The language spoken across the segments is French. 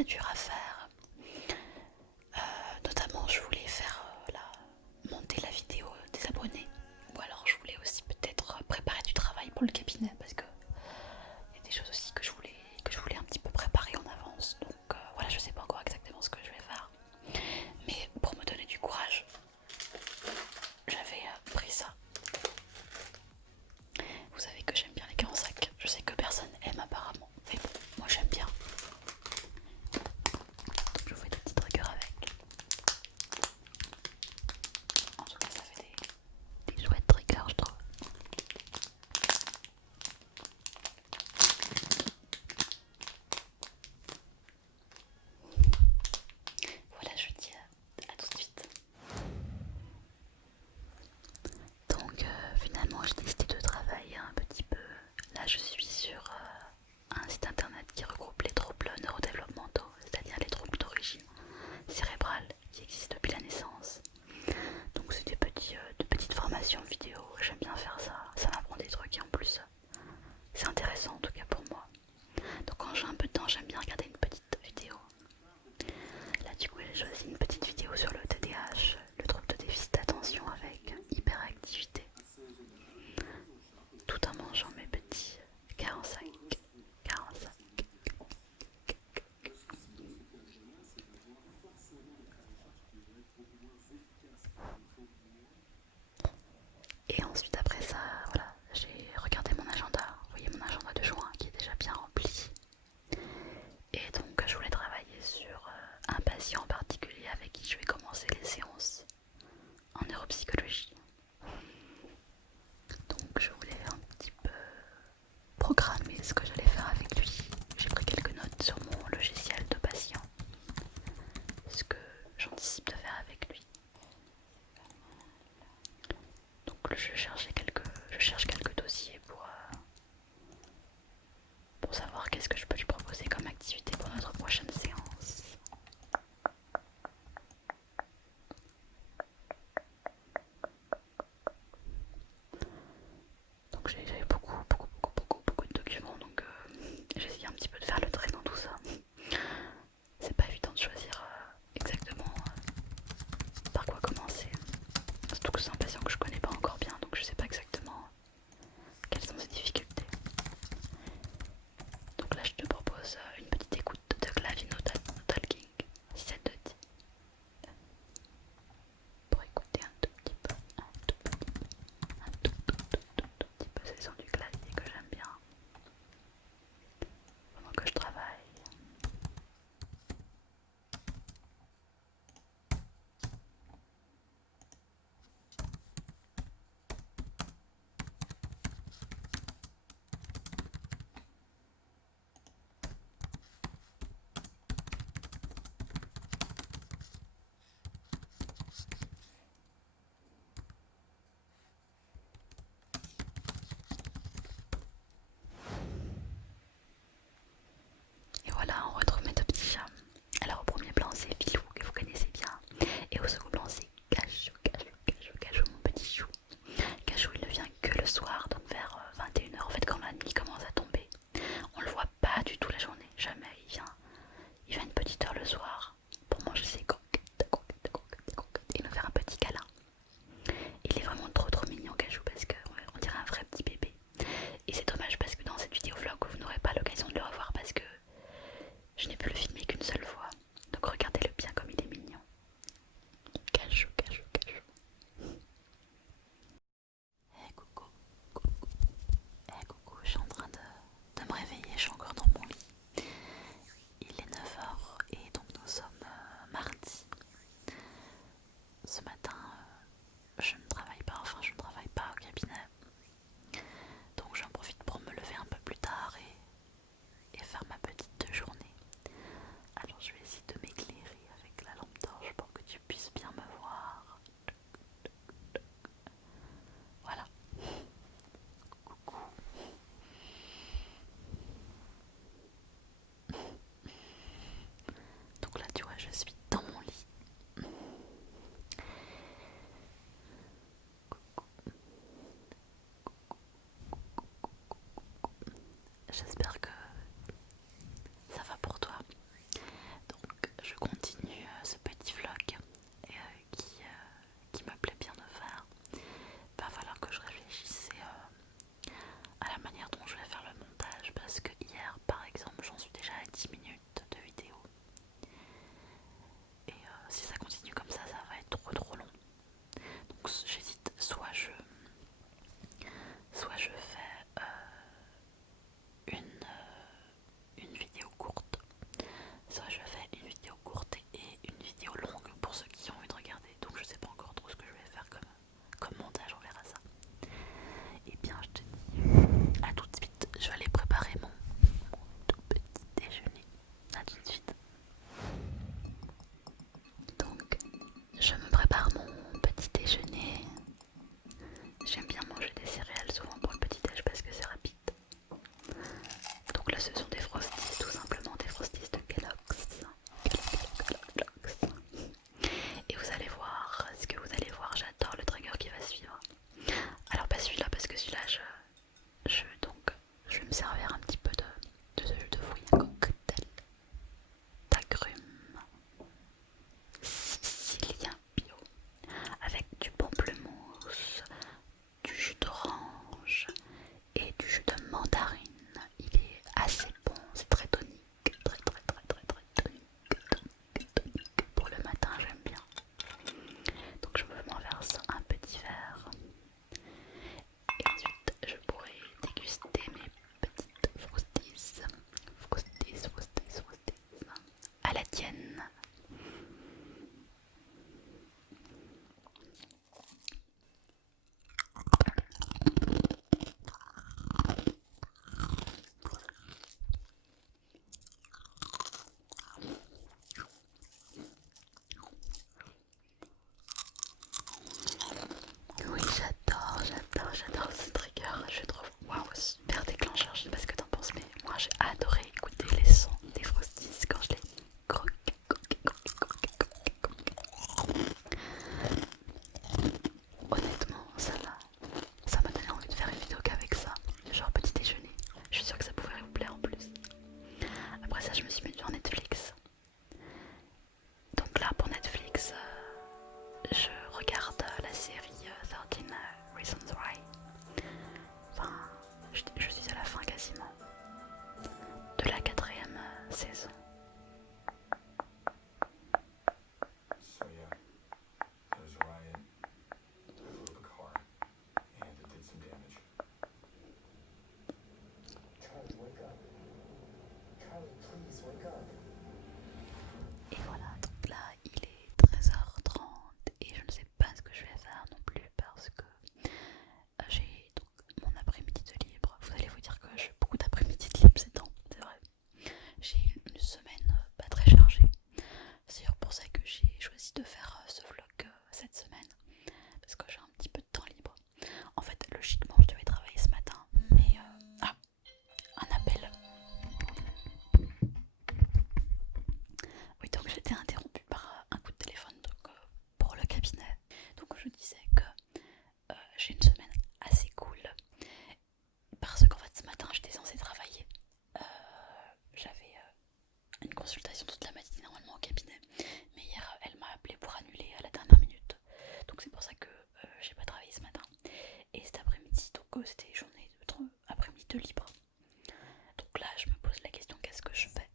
miniatures à faire. Notamment, je voulais faire monter la vidéo des abonnés. Ou alors, je voulais aussi peut-être préparer du travail pour le cabinet parce que il y a des choses aussi que je voulais un petit peu préparer en avance. Donc voilà, je sais pas encore exactement ce que je vais faire. Mais pour me donner du courage, j'avais pris ça. Vous savez que j'aime bien les grands sacs. Je sais que personne aime apparemment. Mais bon, moi j'aime bien. Donc je vous fais des petits triggers avec. En tout cas, ça fait des chouettes triggers, je trouve. Voilà, je vous dis à tout de suite. Donc finalement j'ai décidé de travailler un petit peu. Là je suis sur un site internet qui regroupe les troubles neurodéveloppementaux, c'est-à-dire les troubles d'origine cérébrale qui existent depuis la naissance. Donc c'est de petites formations vidéo, j'aime bien faire ça, ça m'apprend des trucs et en plus c'est intéressant en tout cas pour moi. Donc quand j'ai un peu de temps j'aime bien regarder une petite vidéo. Là du coup j'ai choisi une petite vidéo sur le TDAH, le trouble de déficit d'attention avec hyperactivité, tout en mangeant mes petits 45. Et ensuite après ça, voilà, j'ai regardé mon agenda, vous voyez mon agenda de juin qui est déjà bien rempli. Et donc je voulais travailler sur un patient en particulier avec qui je vais commencer les séances en neuropsychologie. Donc je voulais un petit peu programmer ce que j'allais faire avec lui. J'ai pris quelques notes sur mon logiciel de patient, ce que j'anticipe de faire avec lui. Donc je cherchais je me suis mis devant Netflix. Donc là pour Netflix, je regarde la série 13 Reasons Why. Enfin, je suis à la fin quasiment de la 4e saison. So yeah, there was a riot, I blew up a car, and it did some damage. Charlie, wake up. Charlie, please wake up. Et voilà, donc là il est 13h30 et je ne sais pas ce que je vais faire non plus parce que j'ai donc mon après-midi de libre. Vous allez vous dire que j'ai beaucoup d'après-midi de libre ces temps, c'est vrai. J'ai une semaine pas très chargée. C'est d'ailleurs pour ça que j'ai choisi de faire ce vlog cette semaine, parce que j'ai un petit peu de temps libre. En fait, logiquement, je devais travailler ce matin, mais un appel. Oui, donc j'étais interrompue par un coup de téléphone donc, pour le cabinet. Donc je disais que j'ai une semaine assez cool, parce qu'en fait ce matin j'étais censée travailler. J'avais une consultation toute la matinée normalement au cabinet, mais hier elle m'a appelé pour annuler à la dernière minute. Donc c'est pour ça que j'ai pas travaillé ce matin. Et cet après-midi, donc c'était journée de après-midi de libre. Donc là je me pose la question, qu'est-ce que je fais?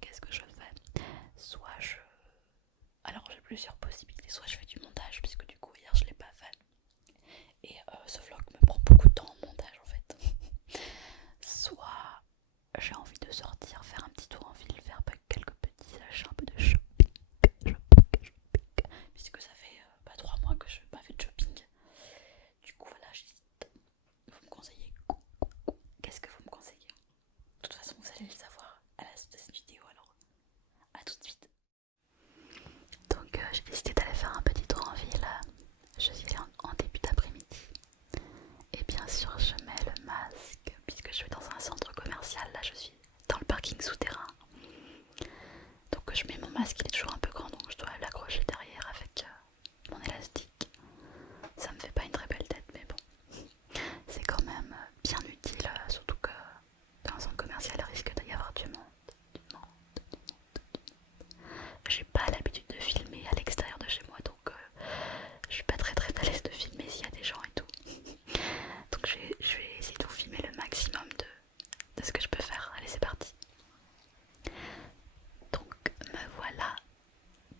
Qu'est-ce que je fais? Soit je... Alors j'ai plusieurs possibilités, soit je fais du montage, puisque du coup hier je l'ai pas fait. Et ce vlog me prend beaucoup de temps en montage en fait. Soit j'ai envie de sortir, faire un petit tour en ville, faire quelques petits achats, un peu de shopping, puisque ça fait 3 mois que je n'ai pas fait de shopping. Du coup voilà, j'hésite. Vous me conseillez quoi? Qu'est-ce que vous me conseillez? De toute façon vous allez le savoir à la suite de cette vidéo, alors à tout de suite. Donc j'ai décidé d'aller faire un petit tour en ville. Je suis allée en début d'après-midi. Et bien sûr je mets le masque puisque je vais dans un centre commercial. Là je suis dans le parking souterrain. Donc je mets mon masque, il est toujours un peu grand, donc je dois l'accrocher derrière avec mon élastique. Ça me fait pas une très belle tête, mais bon, c'est quand même bien utile, surtout que dans un centre commercial il risque d'y avoir du monde. J'ai pas l'habitude de filmer à l'extérieur de chez moi, donc je suis pas très à l'aise de filmer s'il y a des gens et tout. Donc je vais essayer de vous filmer le maximum de ce que je peux faire. Allez, c'est parti. Donc me voilà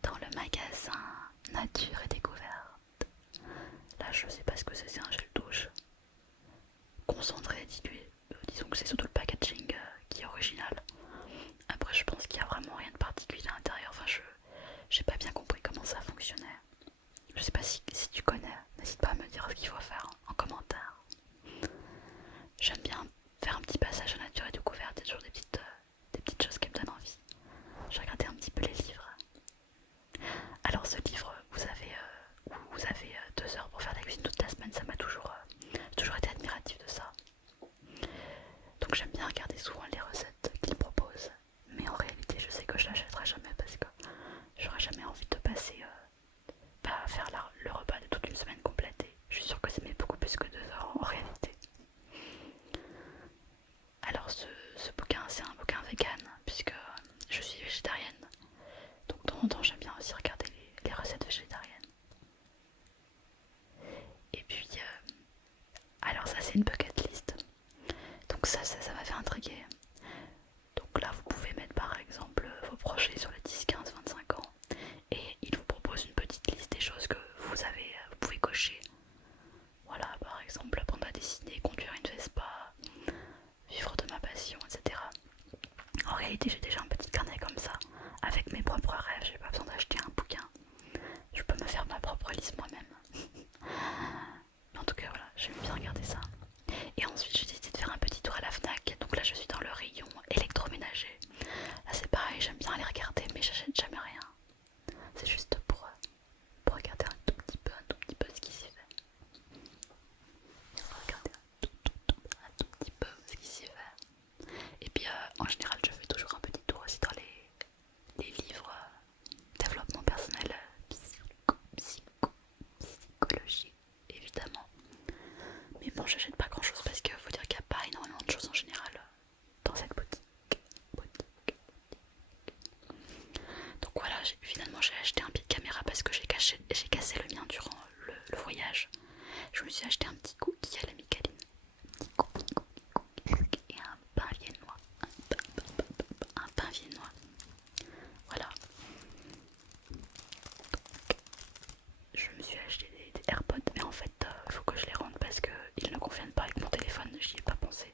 dans le magasin Nature et Découverte. Là je sais pas ce que c'est un gel douche concentré et dilué. Disons que c'est surtout le packaging qui est original. Après je pense qu'il y a vraiment rien de particulier à l'intérieur. Enfin j'ai pas bien compris comment ça fonctionnait. Je sais pas si tu connais, n'hésite pas à me dire ce qu'il faut faire en commentaire. J'aime bien faire un petit passage à Nature et Découverte, il y a toujours des petites choses qui me donnent envie. J'ai regardé un petit peu les livres. Alors ce livre, vous avez 2 heures pour faire la cuisine toute la semaine, ça m'a toujours été admiratif de ça. Donc j'aime bien regarder souvent les recettes qu'il propose, mais en réalité je sais que je l'achèterai jamais parce que j'aurai jamais envie de passer à faire le repas de toute une semaine complète. Et je suis sûre que c'est beaucoup plus que 2 heures en réalité. Alors ce bouquin, c'est un bouquin vegan puisque je suis végétarienne. Donc de temps en temps j'aime bien aussi regarder les recettes végétariennes. Et puis alors ça c'est une bucket list. Donc ça m'avait intriguée. Donc là vous pouvez mettre par exemple vos projets sur les 10, 15, 25 ans. Et il vous propose une petite liste des choses que vous pouvez cocher. Voilà, par exemple apprendre à dessiner, conduire une Vespa, vivre de ma passion, etc. En réalité j'ai déjà un petit carnet comme ça, avec mes propres rêves, j'ai pas besoin d'acheter un bouquin. Je peux me faire ma propre liste moi-même. Mais en tout cas voilà, j'aime bien regarder ça. Et ensuite j'ai décidé de faire un petit tour à la Fnac. Donc là je suis dans le rayon électroménager. Là c'est pareil, j'aime bien aller regarder mais j'achète jamais rien. C'est juste pour regarder un tout petit peu ce qui s'y fait. Regarder un tout petit peu ce qui s'y fait. Et puis en général je fais toujours un petit tour aussi dans les livres développement personnel, psychologie évidemment. Mais bon j'achète pas grand chose parce qu'il faut dire qu'il n'y a pas énormément de chose en général dans cette boutique. Donc voilà, finalement j'ai acheté un pied de caméra parce que j'ai cassé le mien durant le voyage. Je me suis acheté un petit cookie à la Micaline. Et un pain viennois. Un pain viennois. Voilà. Je me suis acheté des AirPods, mais en fait il faut que je les rende parce qu'ils ne conviennent pas avec mon téléphone, j'y ai pas pensé.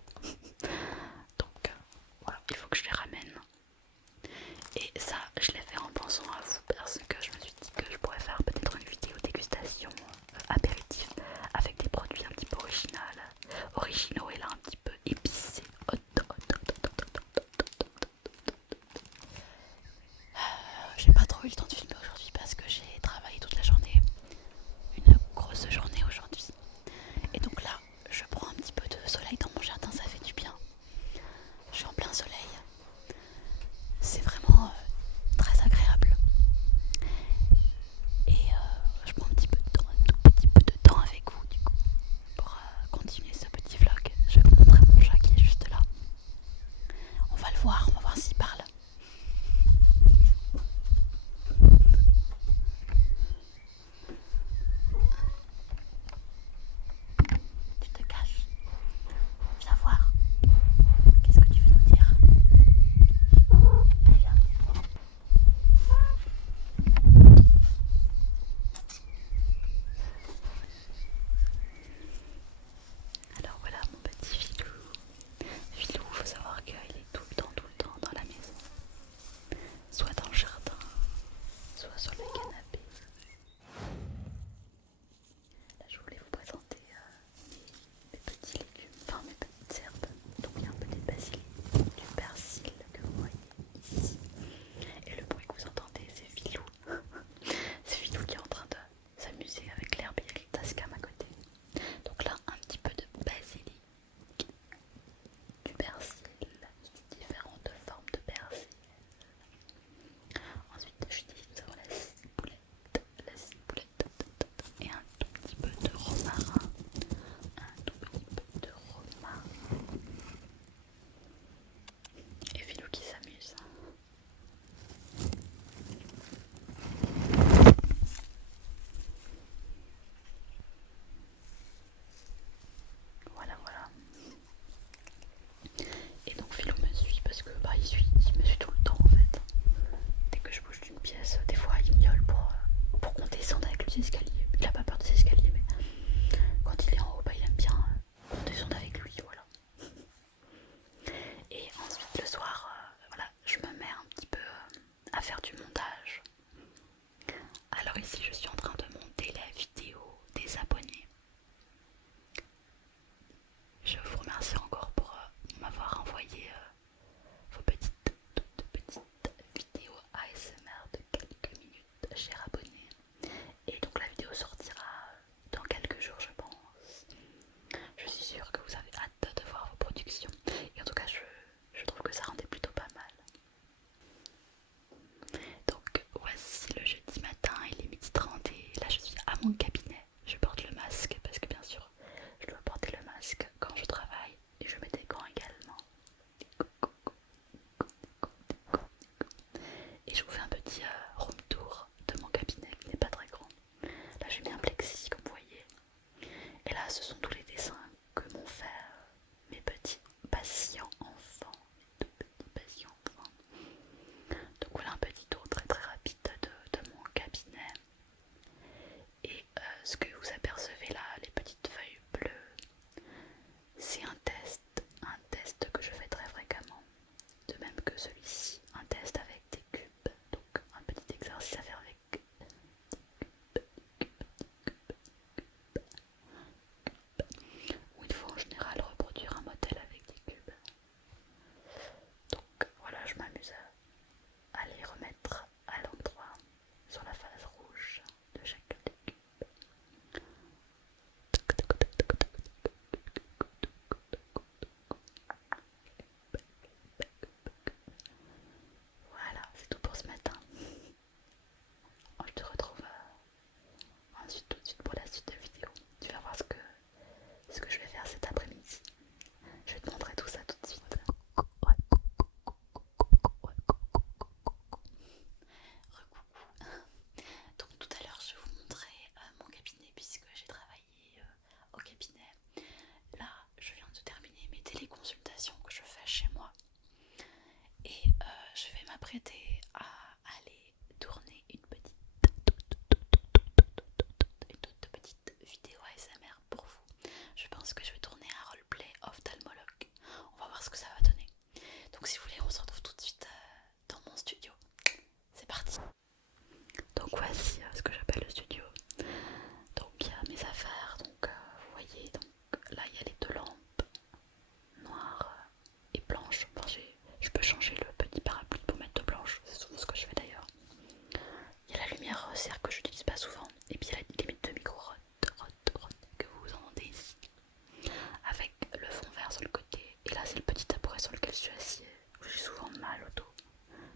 je suis assis, où j'ai souvent mal au dos.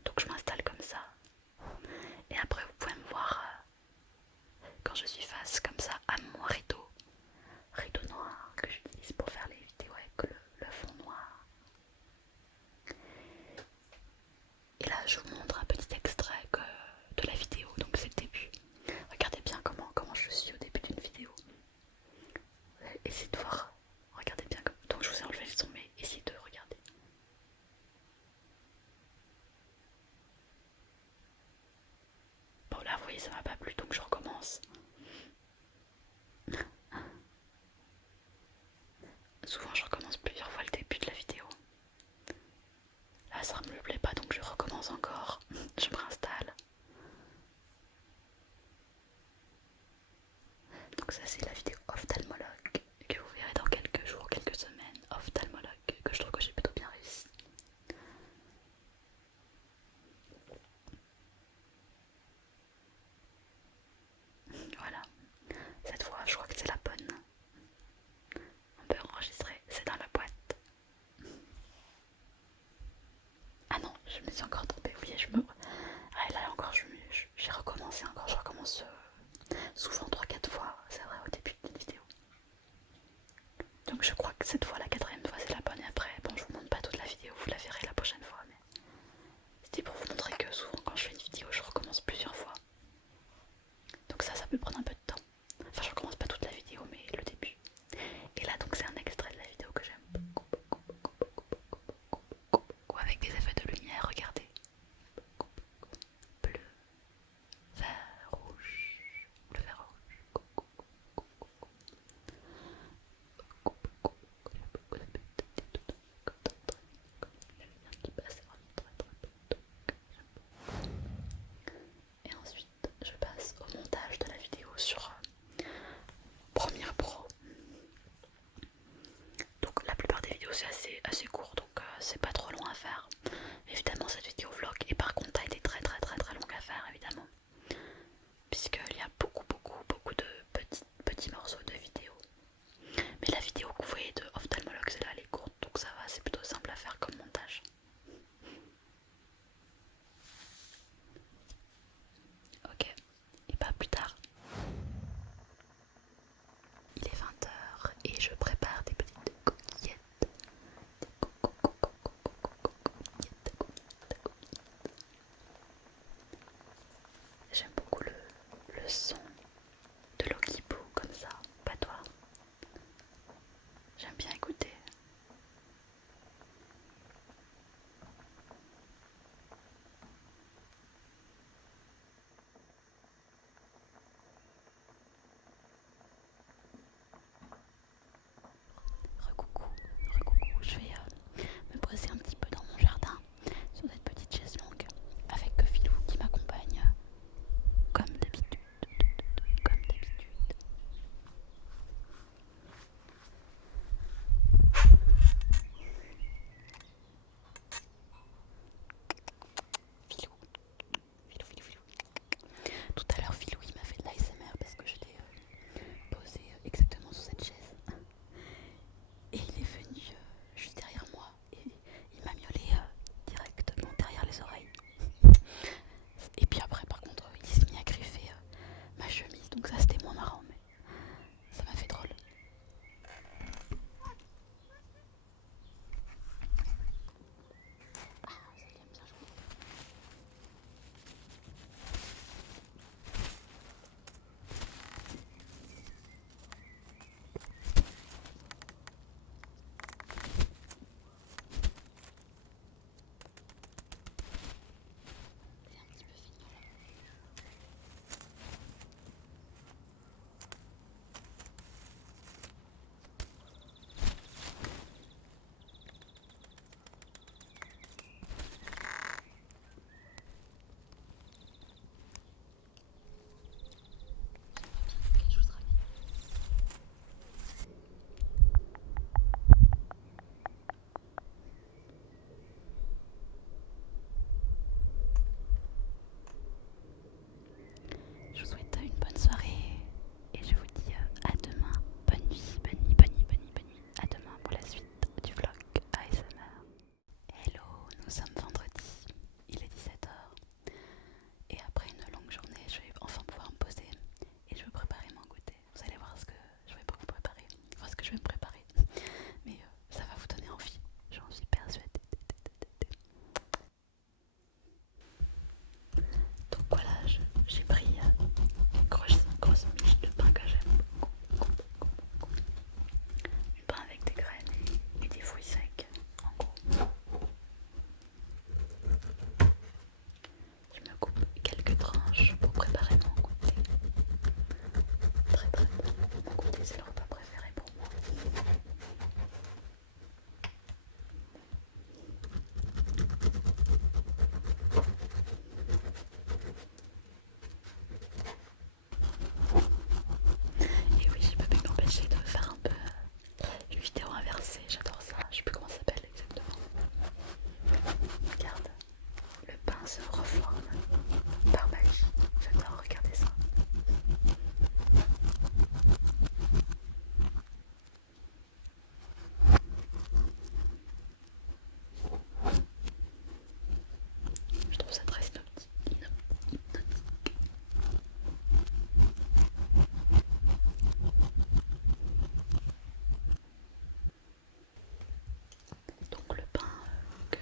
Donc je m'installe comme ça. Et après vous pouvez me voir quand je suis face comme ça à mon rideau noir que j'utilise pour faire les vidéos avec le fond noir. Et là je vous montre un petit extrait de la vidéo, donc c'est le début. Regardez bien comment je suis au début d'une vidéo. Essayez de voir, regardez bien donc je vous ai enlevé le son mais essayez de regarder. Bon là vous voyez ça m'a pas plu donc je recommence. Souvent je recommence plusieurs fois le début de la vidéo. Là ça me plaît pas donc je recommence encore. Je me réinstalle. Donc ça c'est la vidéo ophtalmologue que vous verrez dans quelques jours, quelques semaines. Ophtalmologue que je trouve que j'ai plutôt bien réussi. Voilà. Cette fois je crois que c'est la bonne. On peut enregistrer, c'est dans la boîte. Ah non, je me suis encore trompée, oui, ah, là encore, j'ai recommencé encore, je recommence souvent 3-4 fois, c'est vrai, au début d'une vidéo. Donc je crois que cette fois, la 4e fois, c'est la bonne, et après, bon, je vous montre pas toute la vidéo, vous la verrez la prochaine fois, mais c'était pour vous montrer que souvent, quand je fais une vidéo, je recommence plusieurs fois. Donc ça peut prendre un peu de temps. Enfin, je recommence pas toute la vidéo, mais le début. Et là, donc, c'est un extrait de la vidéo que j'aime beaucoup, avec des effets de lumière, regardez. Bleu, vert, rouge, bleu, vert, rouge. Et ensuite, je passe au montage de la vidéo sur Premiere Pro. Donc la plupart des vidéos c'est assez court, donc c'est pas trop long à faire. Évidemment cette vidéo vlog et par contre a été très longue à faire évidemment. Puisqu'il y a beaucoup de petits morceaux de vidéo. Mais la vidéo que vous voyez de ophtalmologue celle-là elle est courte donc ça va, c'est plutôt simple à faire comme montage. Ok, et pas plus tard. Il est 20h et je prépare des petites coquillettes. J'aime beaucoup le son de l'eau qui bout comme ça, pas toi. J'aime bien écouter. Recoucou, je vais me poser un petit peu dans mon jardin sur cette petite chaise longue avec Filou qui m'accompagne comme d'habitude.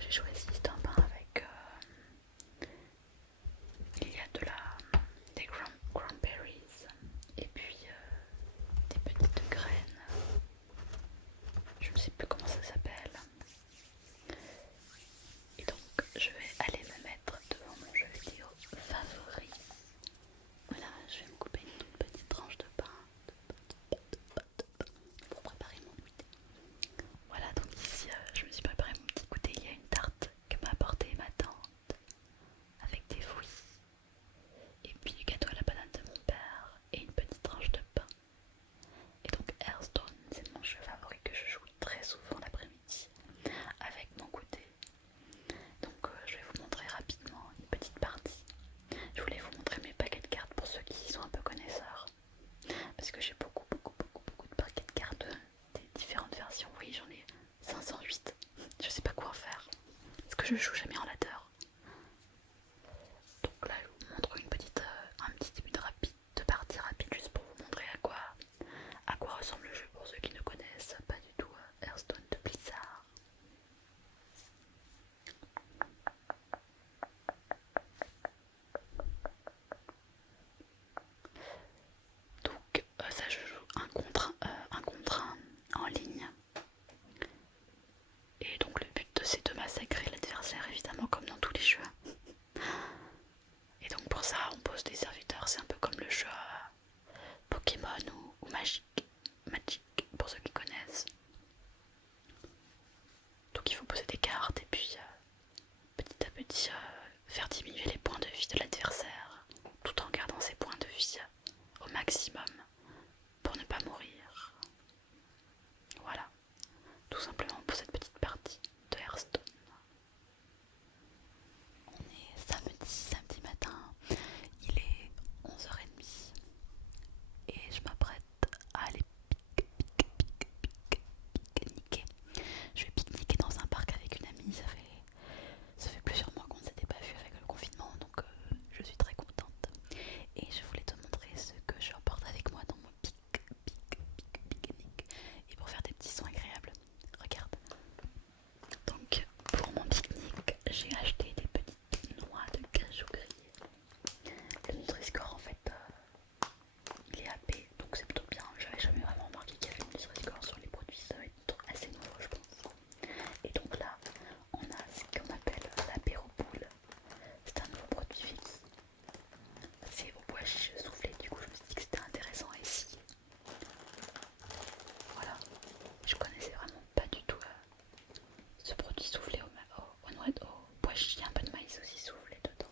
j'ai choisi, c'est un pain avec il y a des cranberries et puis des petites graines. Je ne sais plus comment ça s'appelle. Et donc je vais aller me mettre devant mon jeu vidéo favori. Voilà, je vais me couper une toute petite tranche de pain pour préparer mon goûter. Voilà, donc ici je me suis préparé mon petit goûter. Il y a une tarte que m'a apportée ma tante avec des fruits. Et puis du gâteau à la banane de mon père et une petite tranche de pain. Et donc Hearthstone, c'est mon jeu favori que je joue très souvent l'après-midi avec mon goûter. Donc je vais vous montrer rapidement une petite partie. Je voulais vous montrer mes paquets de cartes pour ceux qui sont un peu connaisseurs. Parce que j'ai beaucoup de paquets de cartes des différentes versions. Vous voyez, j'en ai 508. Je sais pas quoi en faire. Parce que je joue jamais en ladder. Donc là, je vous montre un petit début de partie rapide juste pour vous montrer à quoi ressemble le jeu pour ceux qui ne connaissent pas du tout Hearthstone de Blizzard. Donc ça je joue un contre un en ligne. Et donc le but c'est de massacrer l'adversaire évidemment comme dans tous les jeux. Et donc pour ça on pose des serviteurs, c'est un peu comme le jeu Pokémon ou Magic pour ceux qui connaissent. Donc il faut poser des cartes et puis petit à petit faire diminuer les points de vie de l'adversaire tout en gardant ses points de vie au maximum pour ne pas mourir. Voilà, tout simplement pour cette petite partie de Hearthstone. On est samedi matin, il est 11h30 et je m'apprête à aller pique-niquer. Je vais pique-niquer dans un parc avec une amie, ça fait plusieurs mois qu'on ne s'était pas vu avec le confinement, donc je suis très contente. Et je voulais te montrer ce que j'emporte avec moi dans mon pique-nique. Et pour faire des petits sons agréables, regarde. Donc pour mon pique-nique, j'ai acheté des petites noix de cajou grillées. Le Nutri-Score en fait, il est AP, donc c'est plutôt bien. J'avais jamais vraiment remarqué qu'il y avait un Nutri-Score sur les produits, ça va être assez nouveau je pense. Et donc là, on a ce qu'on appelle l'apéro poule. C'est un nouveau produit fixe. C'est au pois chiche soufflé, du coup je me suis dit que c'était intéressant à essayer. Voilà, je connaissais vraiment pas du tout ce produit soufflé au pois chiche. Il y a un peu de maïs aussi soufflé dedans.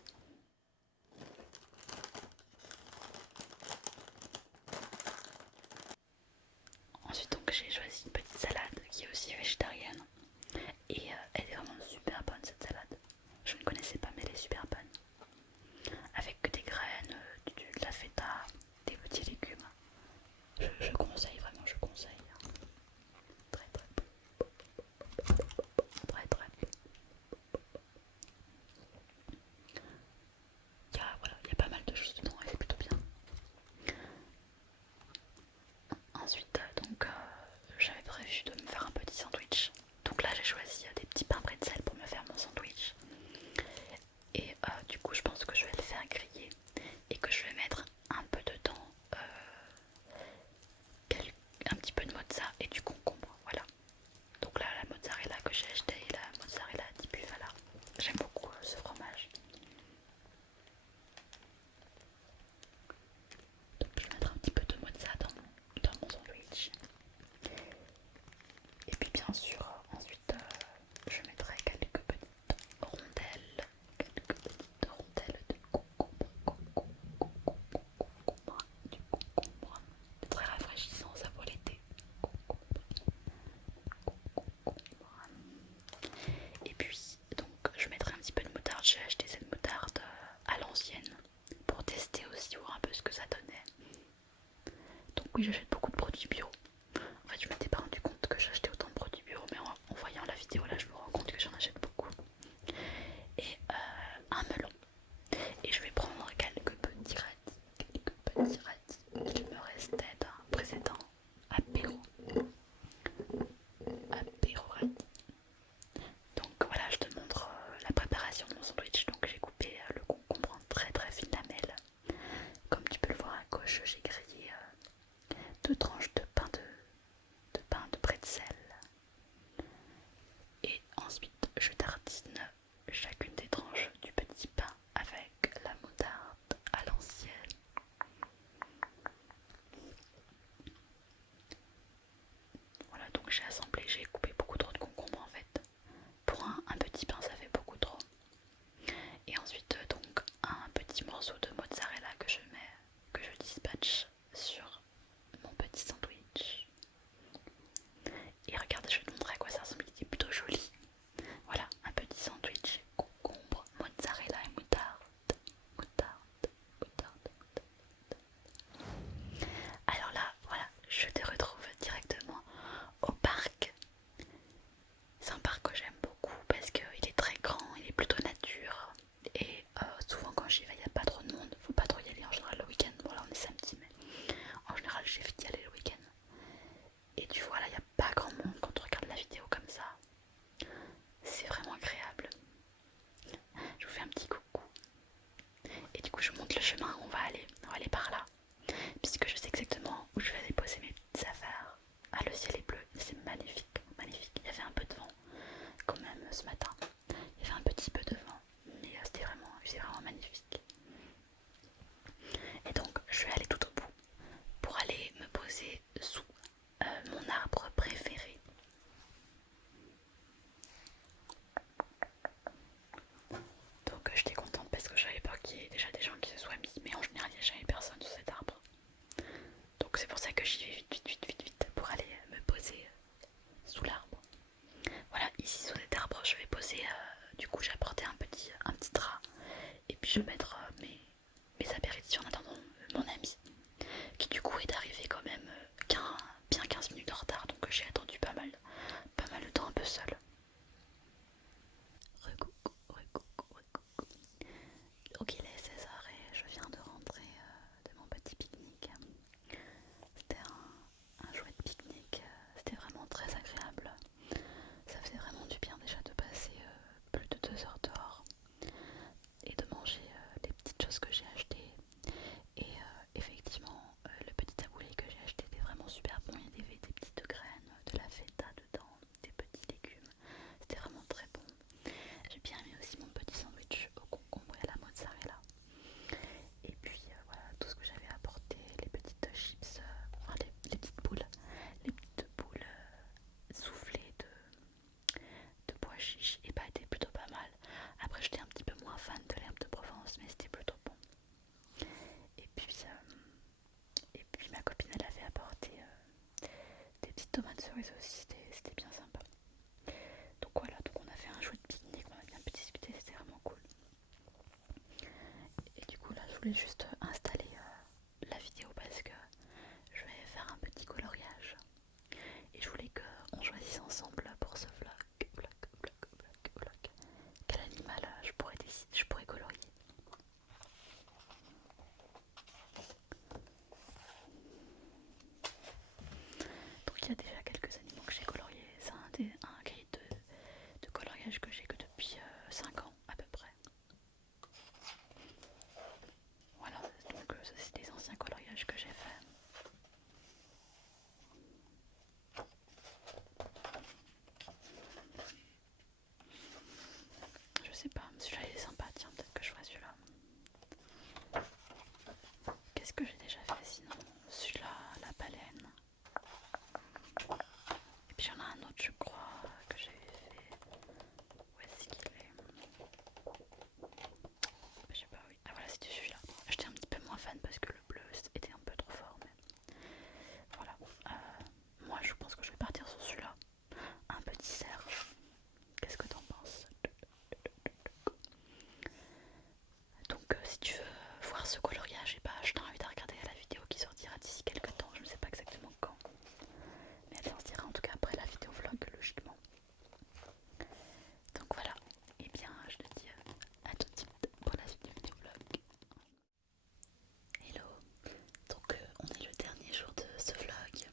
Ensuite donc j'ai choisi une petite salade qui est aussi végétarienne. Et elle est vraiment super bonne cette salade. Je ne connaissais pas mais elle est super bonne. Avec des graines, de la feta, des petits légumes. Je conseille, vraiment je conseille. Très très bon. Très très bon. Il y a pas mal de choses dedans et c'est plutôt bien. Ensuite donc j'avais prévu de me faire un petit sandwich. Donc là j'ai choisi des petits pains bretzel pour me faire mon sandwich. Et du coup je pense que je vais le faire griller et que je vais mettre un peu dedans un petit peu de mozza et du concombre, voilà. Donc là la mozzarella que j'ai acheté est la mozzarella di bufala. J'aime beaucoup ce fromage. Donc je vais mettre un petit peu de mozza dans mon sandwich. Et puis bien sûr ensuite je mettrai quelques petites rondelles de concombre, du concombre. C'est très rafraîchissant, ça vaut l'été. Et puis donc je mettrai un petit peu de moutarde. J'ai acheté cette moutarde à l'ancienne pour tester aussi, voir un peu ce que ça donnait. Donc oui, j'achète beaucoup de produits bio. En fait je m'étais pas rendu compte que j'achetais autant de produits bio, mais en voyant la vidéo là je me rends compte que j'en achète beaucoup. Et un melon. Et je vais prendre quelques petits radis qui me restaient d'un précédent apéro radis. Donc voilà, je te montre chiche et bah était plutôt pas mal. Après j'étais un petit peu moins fan de l'herbe de Provence mais c'était plutôt bon. Et puis ma copine elle avait apporté des petites tomates cerises aussi, c'était bien sympa. Donc voilà, donc on a fait un chouette pique-nique, on a bien pu discuter, c'était vraiment cool. Et du coup là je voulais juste installer la vidéo parce que je vais faire un petit coloriage. Et je voulais qu'on choisisse ensemble pour ce vlog. Quel animal je pourrais colorier. Donc il y a déjà quelques animaux que j'ai coloriés. C'est un cahier de coloriage que j'ai que depuis 5 ans à peu près. Voilà, donc ça c'est des anciens coloriages que j'ai fait. Je sais pas, celui-là il est sympa, tiens peut-être que je ferai celui-là. Qu'est-ce que j'ai déjà fait sinon? Celui-là, la baleine. Et puis il y en a un autre je crois que j'ai fait. Où est-ce qu'il est? Je sais pas, oui. Ah voilà, c'était celui-là. J'étais un petit peu moins fan parce que le bleu était un peu trop fort, mais voilà. Moi je pense que je vais partir sur celui-là. Un petit cerf. Qu'est-ce que t'en penses? Donc si tu veux voir ce coloriage, et bah, je t'invite à regarder la vidéo qui sortira d'ici quelques temps, je ne sais pas exactement quand. Mais elle sortira en tout cas après la vidéo vlog logiquement. Donc voilà, et bien je te dis à tout de suite pour la suite du vidéo vlog. Hello, donc on est le dernier jour de ce vlog.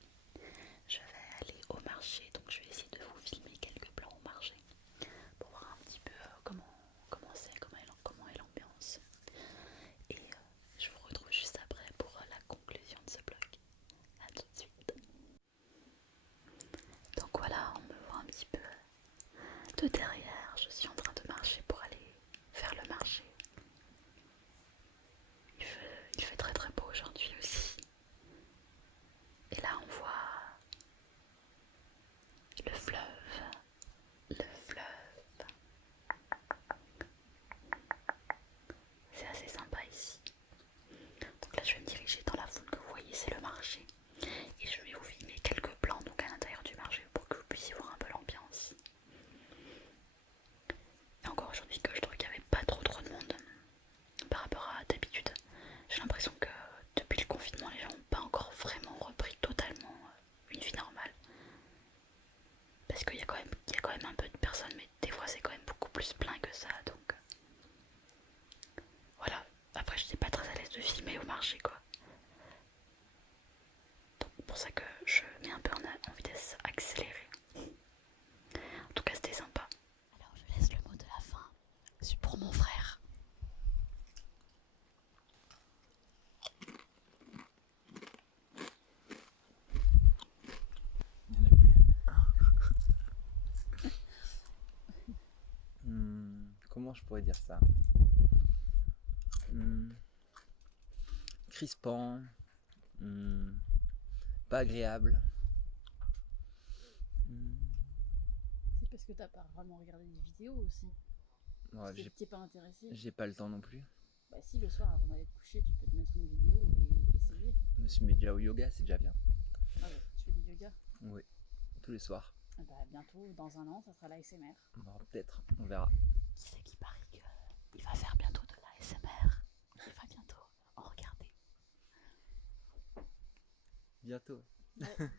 Je vais aller au marché, donc je vais essayer de vous filmer quelques plans au marché pour voir un petit peu comment c'est, comment est l'ambiance. Et je vous retrouve juste après pour la conclusion de ce vlog. A tout de suite. Donc voilà, on me voit un petit peu de derrière. Je suis en train de marcher pour aller faire le marché. Il fait très très beau aujourd'hui aussi. Et là on voit le fleuve. Le fleuve. C'est assez sympa ici. Donc là je vais me diriger dans la foule que vous voyez, c'est le marché. Et je vais vous filmer quelques plans donc à l'intérieur du marché pour que vous puissiez voir un peu l'ambiance. Et encore aujourd'hui que je trouve qu'il n'y avait pas trop de monde par rapport à d'habitude. J'ai l'impression que depuis le confinement les gens n'ont pas encore vraiment repris totalement une vie normale. Parce qu'il y a quand même un peu de personnes, mais des fois c'est quand même beaucoup plus plein que ça, donc voilà. Après je n'étais pas très à l'aise de filmer au marché quoi. Donc c'est pour ça que je mets un peu en vitesse accélérée. En tout cas c'était sympa. Alors je laisse le mot de la fin. C'est pour mon frère. Il n'y en a plus. Comment je pourrais dire ça? Crispant, pas agréable. C'est parce que t'as pas vraiment regardé des vidéos aussi. Ouais, T'es pas intéressé. j'ai pas le temps non plus. Bah si, le soir avant d'aller te coucher, tu peux te mettre une vidéo et essayer. Je me suis mis déjà au yoga, c'est déjà bien. Ah ouais, tu fais du yoga. Oui, tous les soirs. Ah bah bientôt, dans un an, ça sera l'ASMR. Bon, peut-être, on verra. Qui c'est qui parie qu'il va faire bientôt de l'ASMR? Il va bientôt en regarder. Bientôt. Ouais.